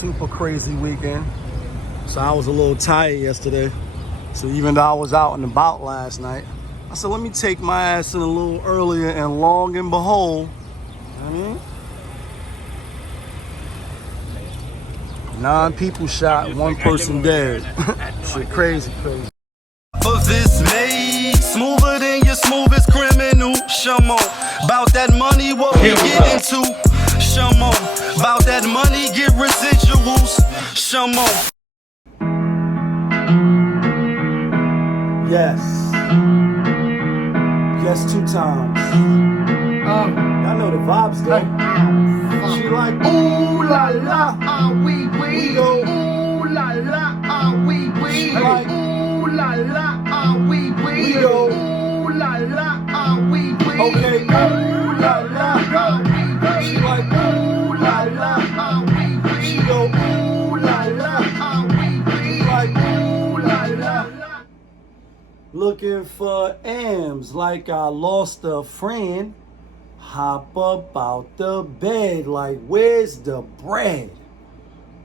super crazy weekend. So I was a little tired yesterday. So even though I was out and about last night, I said, let me take my ass in a little earlier, and long and behold, you know what I mean? 9 people shot, 1 person dead. Shit crazy. For this made smoother than your smoothest criminal. Shamo, about that money, what we get into. Shamo, about that money, get residuals. Shamo. Yes. Yes, 2 times. Y'all know the vibes though. She like, ooh la la, we go. Ooh la la, we like, ooh la la, we go. Ooh la la, we okay. Ooh la la, she like, ooh la la, she go, ooh la la, we like, ooh la la. Looking for M's like I lost a friend. Hop up out the bed like, where's the bread?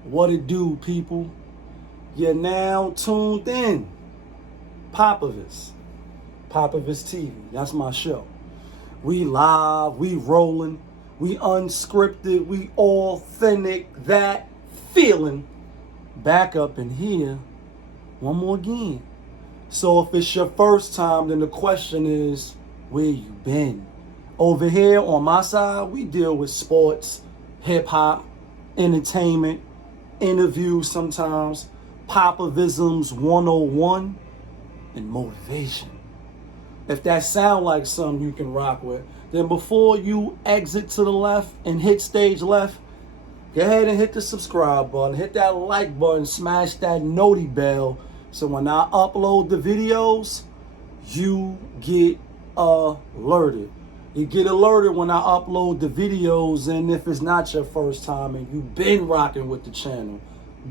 What it do, people? You're now tuned in. FaThers TV. That's my show. We live, we rolling, we unscripted, we authentic, that feeling. Back up in here one more again. So if it's your first time, then the question is, where you been? Over here on my side, we deal with sports, hip-hop, entertainment, interviews sometimes, Popavisms 101, and motivation. If that sound like something you can rock with, then before you exit to the left and hit stage left, go ahead and hit the subscribe button, hit that like button, smash that noti bell, so when I upload the videos, you get alerted. You get alerted when I upload the videos, and if it's not your first time and you've been rocking with the channel,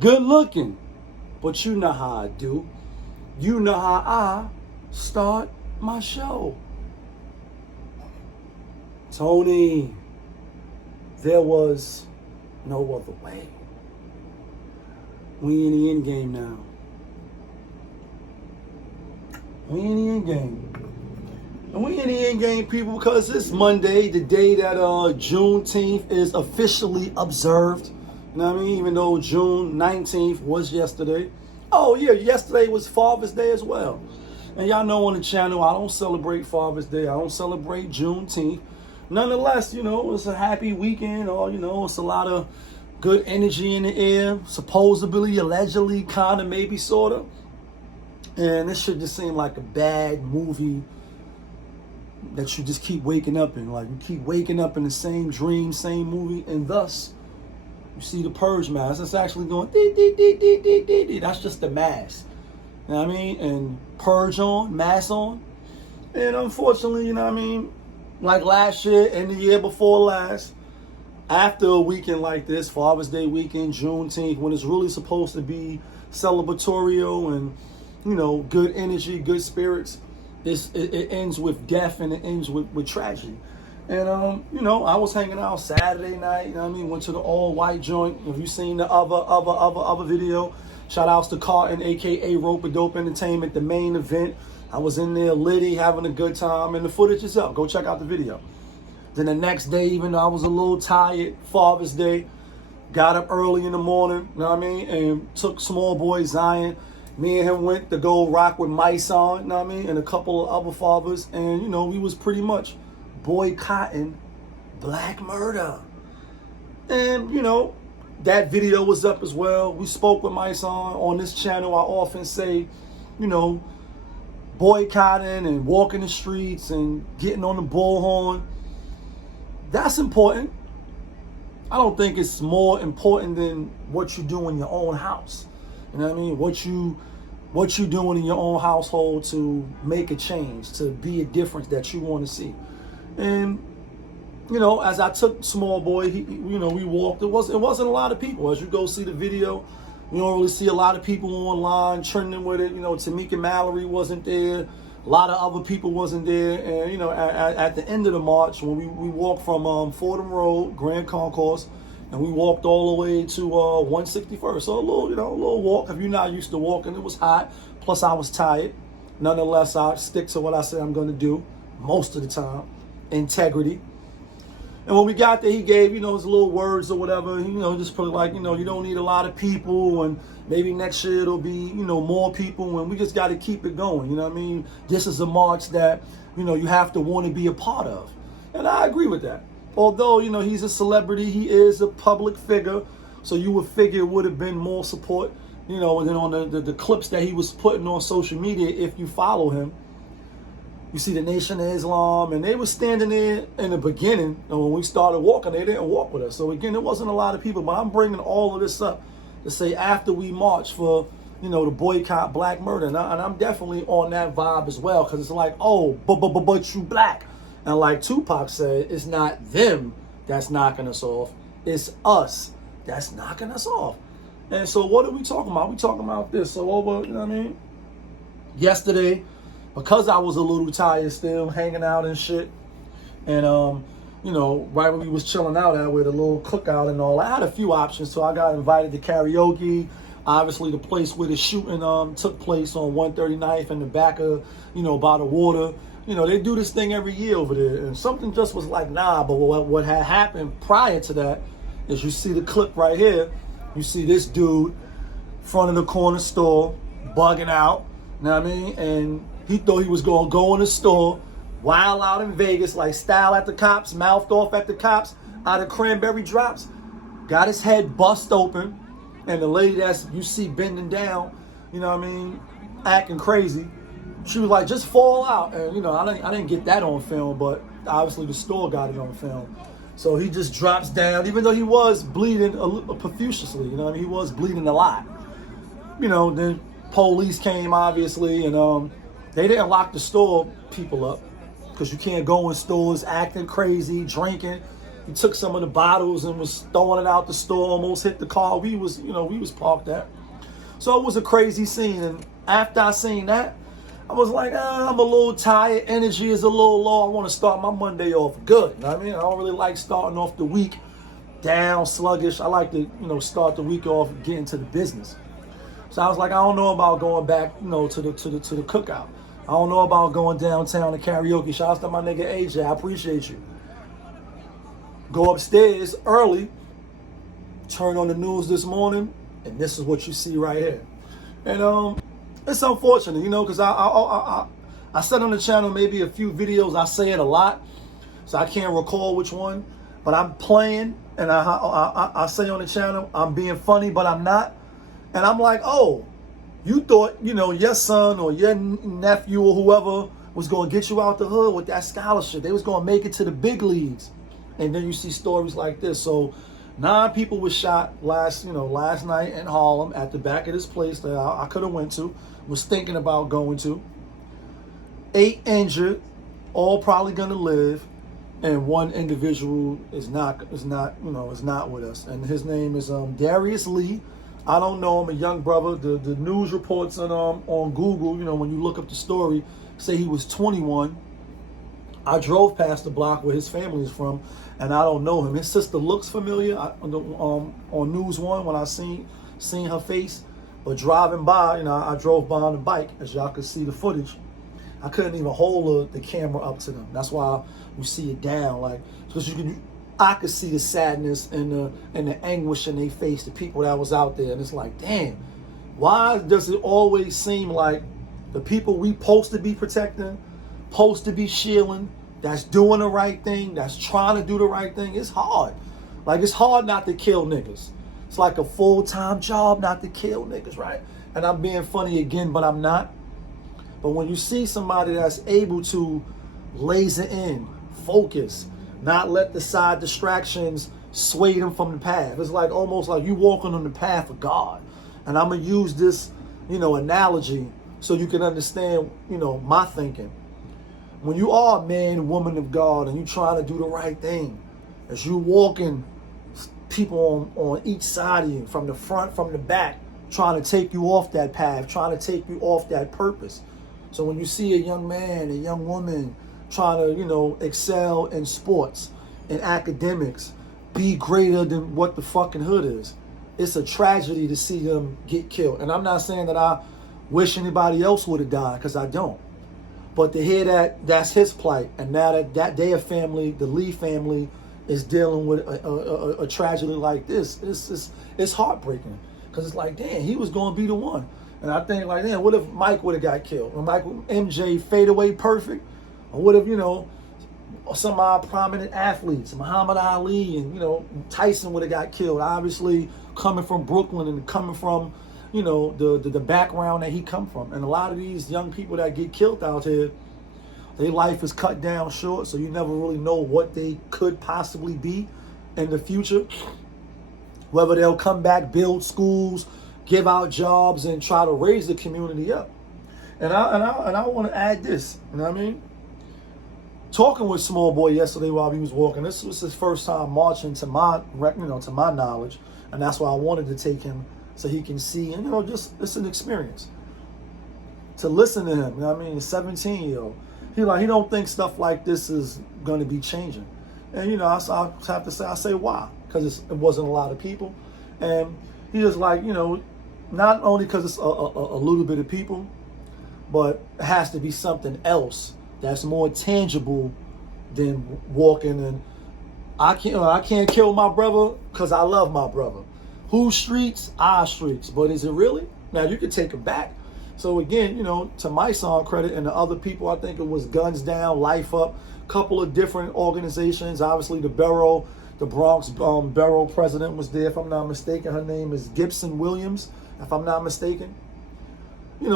good looking. But you know how I do. You know how I start my show. Tony, there was no other way. We in the end game now. We in the end game. And we in the end game, people, because it's Monday, the day that JuneteenTh is officially observed. You know what I mean? Even though June 19th was yesterday. Oh, yeah, yesterday was Father's Day as well. And y'all know on the channel, I don't celebrate Father's Day. I don't celebrate JuneteenTh. Nonetheless, you know, it's a happy weekend, or, you know, it's a lot of good energy in the air. Supposedly, allegedly, kind of, maybe, sort of. And this shit just seemed like a bad movie that you just keep waking up in. Like, you keep waking up in the same dream, same movie, and thus you see the purge mask. It's actually going dee, dee, dee, dee, dee, dee, dee. That's just the mask. You know what I mean? And purge on, mask on. And unfortunately, you know what I mean, like last year and the year before last, after a weekend like this, Father's Day weekend, JuneteenTh, when it's really supposed to be celebratory and, you know, good energy, good spirits, it ends with death, and it ends with tragedy. And, you know, I was hanging out Saturday night, you know what I mean? Went to the all-white joint. Have you seen the other video? Shout outs to Carton, a.k.a. Rope Dope Entertainment, the main event. I was in there litty, having a good time, and the footage is up. Go check out the video. Then the next day, even though I was a little tired, Father's Day, got up early in the morning, you know what I mean? And took small boy Zion. Me and him went to go rock with my son, you know what I mean? And a couple of other fathers. And, you know, we was pretty much boycotting black murder. And, you know, that video was up as well. We spoke with my son on this channel. I often say, you know, boycotting and walking the streets and getting on the bullhorn, that's important. I don't think it's more important than what you do in your own house. You know what I mean? What you doing in your own household to make a change, to be a difference that you want to see. And, you know, as I took small boy, you know, we walked. It wasn't a lot of people. As you go see the video, you don't really see a lot of people online trending with it. You know, Tamika Mallory wasn't there. A lot of other people wasn't there. And, you know, at the end of the march, when we walked from Fordham Road, Grand Concourse, And we walked all the way to 161st. So a little walk. If you're not used to walking, it was hot. Plus I was tired. Nonetheless, I stick to what I said I'm going to do most of the time. Integrity. And when we got there, he gave, his little words or whatever. Just put it like, you don't need a lot of people, and maybe next year it'll be, more people, and we just got to keep it going. You know what I mean? This is a march that, you have to want to be a part of. And I agree with that. Although, he's a celebrity, he is a public figure, so you would figure it would have been more support, and then on the clips that he was putting on social media, if you follow him, you see the Nation of Islam, and they were standing there in the beginning, and when we started walking, they didn't walk with us. So again, there wasn't a lot of people, but I'm bringing all of this up to say after we march for, to boycott black murder, and I'm definitely on that vibe as well, because it's like, oh, but you black. And like Tupac said, it's not them that's knocking us off, it's us that's knocking us off. And so what are we talking about? We talking about this. So over, yesterday, because I was a little tired still, hanging out and shit, and right when we was chilling out at with a little cookout and all, I had a few options. So I got invited to karaoke. Obviously, the place where the shooting took place on 139th in the back of, by the water. They do this thing every year over there, and something just was like, nah. But what had happened prior to that is, you see the clip right here. You see this dude, front of the corner store, bugging out. You know what I mean? And he thought he was going to go in the store, wild out in Vegas, like style at the cops, mouthed off at the cops, out of cranberry drops. Got his head bust open. And the lady that's you see bending down, acting crazy, she was like, just fall out. And, I didn't get that on film, but obviously the store got it on film. So he just drops down, even though he was bleeding profusely, he was bleeding a lot. Then police came, obviously, and they didn't lock the store people up, because you can't go in stores acting crazy, drinking. He took some of the bottles and was throwing it out the store, almost hit the car we was parked at. So it was a crazy scene. And after I seen that, I was like, I'm a little tired. Energy is a little low. I want to start my Monday off good. You know what I mean? I don't really like starting off the week down, sluggish. I like to, start the week off and get into the business. So I was like, I don't know about going back, to the cookout. I don't know about going downtown to karaoke. Shout out to my nigga AJ. I appreciate you. Go upstairs early, turn on the news this morning, and this is what you see right here. And it's unfortunate, because I said on the channel maybe a few videos, I say it a lot, so I can't recall which one, but I'm playing, and I say on the channel, I'm being funny, but I'm not. And I'm like, oh, you thought, your son or your nephew or whoever was going to get you out the hood with that scholarship. They was going to make it to the big leagues. And then you see stories like this. So 9 people were shot last night in HarleM at the back of this place that I could have went to, was thinking about going to. 8 injured, all probably gonna live, and 1 individual is not with us. And his name is Darius Lee. I don't know him, a young brother. The news reports on Google, when you look up the story, say he was 21. I drove past the block where his family is from, and I don't know him. His sister looks familiar on News 1 when I seen her face. But driving by, I drove by on a bike, as y'all could see the footage. I couldn't even hold the camera up to them. That's why you see it down, because I could see the sadness and the anguish in their face, the people that was out there, and it's like, damn, why does it always seem like the people we supposed to be protecting, supposed to be shielding, that's doing the right thing, that's trying to do the right thing, it's hard. It's hard not to kill niggas. It's like a full-time job not to kill niggas, right? And I'm being funny again, but I'm not. But when you see somebody that's able to laser in, focus, not let the side distractions sway them from the path. It's like almost like you walking on the path of God. And I'm going to use this, analogy so you can understand, my thinking. When you are a man, woman of God, and you trying to do the right thing, as you walking, people on each side of you, from the front, from the back, trying to take you off that path, trying to take you off that purpose. So when you see a young man, a young woman trying to, excel in sports, in academics, be greater than what the fucking hood is. It's a tragedy to see them get killed. And I'm not saying that I wish anybody else would have died, because I don't. But to hear that that's his plight, and now that their family, the Lee family, is dealing with a tragedy like this, it's heartbreaking. Because it's like, damn, he was going to be the one. And I think, like, damn, what if Mike would have got killed? Or MJ fade away perfect? Or what if, some of our prominent athletes, Muhammad Ali and, Tyson would have got killed? Obviously, coming from Brooklyn and coming from, the background that he come from. And a lot of these young people that get killed out here, their life is cut down short, so you never really know what they could possibly be in the future. Whether they'll come back, build schools, give out jobs, and try to raise the community up. And I want to add this, you know what I mean? Talking with Small Boy yesterday while he was walking, this was his first time marching to my knowledge, and that's why I wanted to take him so he can see, and just it's an experience to listen to him. You know what I mean? 17-year-old, he don't think stuff like this is going to be changing, and I have to say, I say why, because it wasn't a lot of people, and he just not only because it's a little bit of people, but it has to be something else that's more tangible than walking. And I can't kill my brother because I love my brother. Whose streets? Our streets. But is it really? Now you can take it back. So again, to my song credit and the other people, I think it was Guns Down, Life Up, a couple of different organizations. Obviously the Bronx Borough president was there, if I'm not mistaken. Her name is Gibson Williams, if I'm not mistaken.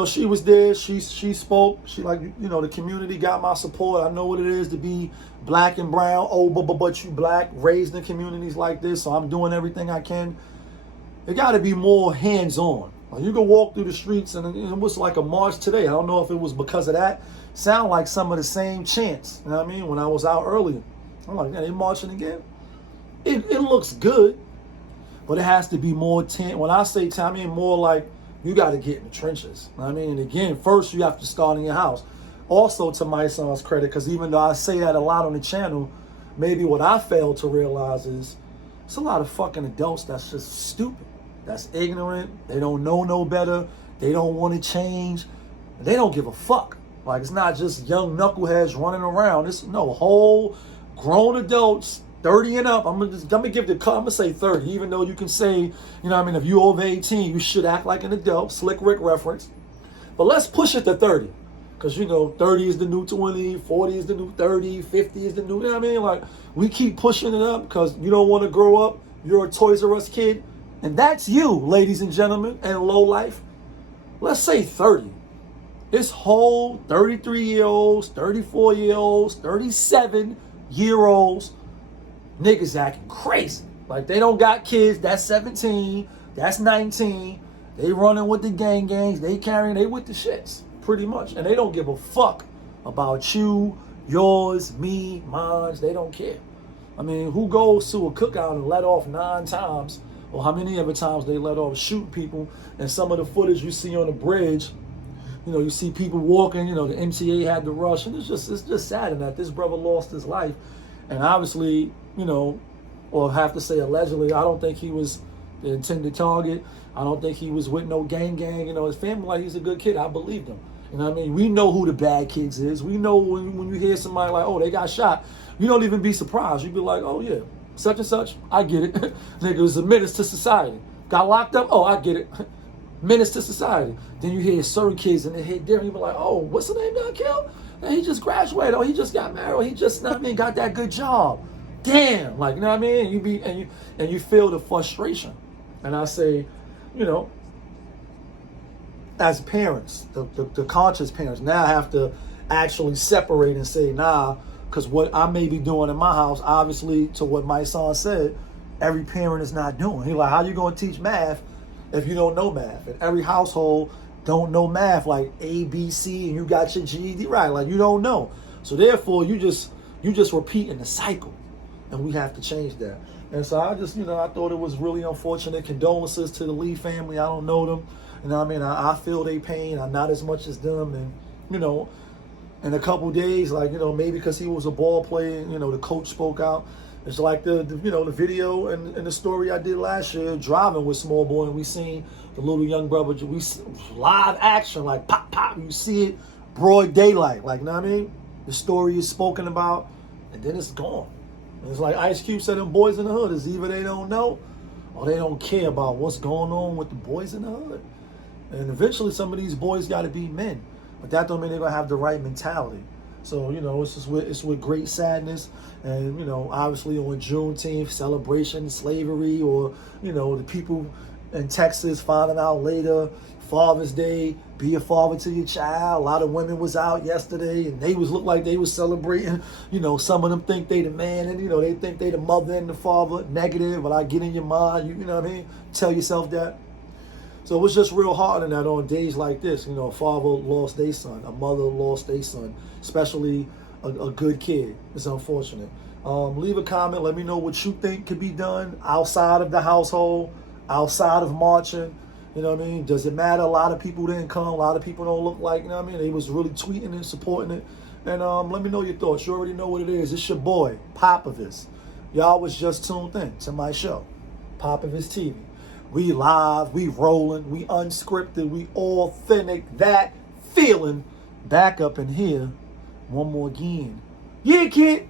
She was there. She spoke. She the community got my support. I know what it is to be black and brown. Oh, but you black, raised in communities like this, so I'm doing everything I can. It got to be more hands-on. You can walk through the streets, and it was like a march today. I don't know if it was because of that. Sound like some of the same chants. You know what I mean? When I was out earlier, I'm like, yeah, they marching again. It looks good, but it has to be more When I say I mean more like, you got to get in the trenches. I mean, and again, first you have to start in your house. Also, to my son's credit, because even though I say that a lot on the channel, maybe what I failed to realize is it's a lot of fucking adults that's just stupid, that's ignorant. They don't know no better. They don't want to change. They don't give a fuck. Like, it's not just young knuckleheads running around. It's whole grown adults, 30 and up. I'm gonna say 30, even though you can say, if you over 18, you should act like an adult. Slick Rick reference. But let's push it to 30. Because, 30 is the new 20, 40 is the new 30, 50 is the new, Like, we keep pushing it up because you don't want to grow up. You're a Toys R Us kid. And that's you, ladies and gentlemen, and low life. Let's say 30. This whole 33-year-olds, 34-year-olds, 37-year-olds, niggas acting crazy. Like, they don't got kids. That's 17. That's 19. They running with the gangs. They with the shits, pretty much. And they don't give a fuck about you, yours, me, mine. They don't care. I mean, who goes to a cookout and let off 9 times, or how many other times they let off shooting people? And some of the footage you see on the bridge, you see people walking, the MTA had to rush. And it's just sad that this brother lost his life. And obviously, or have to say allegedly, I don't think he was the intended target. I don't think he was with no gang. His family, he's a good kid. I believed him. You know what I mean? We know who the bad kids is. We know when you hear somebody like, oh, they got shot, you don't even be surprised. You be like, oh, yeah, such and such, I get it. Nigga was a menace to society. Got locked up? Oh, I get it. Menace to society. Then you hear certain kids and they hit different. You be like, oh, what's the name got killed? And he just graduated, or he just got married, or he just, got that good job. Damn, like, you know what I mean? You feel the frustration. And I say, as parents, the conscious parents, now have to actually separate and say, nah, because what I may be doing in my house, obviously, to what my son said, every parent is not doing. He's like, how you going to teach math if you don't know math? And every household don't know math, like A, B, C, and you got your GED right. Like, you don't know. So therefore, you just repeating the cycle. And we have to change that. And so I just, I thought it was really unfortunate. Condolences to the Lee family. I don't know them. I feel their pain. I'm not as much as them. And, in a couple days, maybe because he was a ball player, the coach spoke out. It's like the video and the story I did last year, driving with Small Boy, and we seen the little young brother. We live action, like pop pop. You see it broad daylight, like, you know what I mean? The story is spoken about, and then it's gone. And it's like Ice Cube said, them boys in the hood is either they don't know or they don't care about what's going on with the boys in the hood. And eventually some of these boys got to be men, but that don't mean they're gonna have the right mentality. So, it's with great sadness. And, obviously on Juneteenth, celebration, slavery, or, the people in Texas finding out later, Father's Day, be a father to your child. A lot of women was out yesterday and they looked like they was celebrating. Some of them think they the man and, they think they the mother and the father. Negative, but I get in your mind, you know what I mean? Tell yourself that. So it was just real hard in that on days like this. A father lost their son, a mother lost their son, especially a good kid. It's unfortunate. Leave a comment. Let me know what you think could be done outside of the household, outside of marching. You know what I mean? Does it matter? A lot of people didn't come. A lot of people don't look like, you know what I mean? They was really tweeting and supporting it. And let me know your thoughts. You already know what it is. It's your boy, Popovich. Y'all was just tuned in to my show, Popovich TV. We live, we rolling, we unscripted, we authentic, that feeling. Back up in here one more again. Yeah, kid.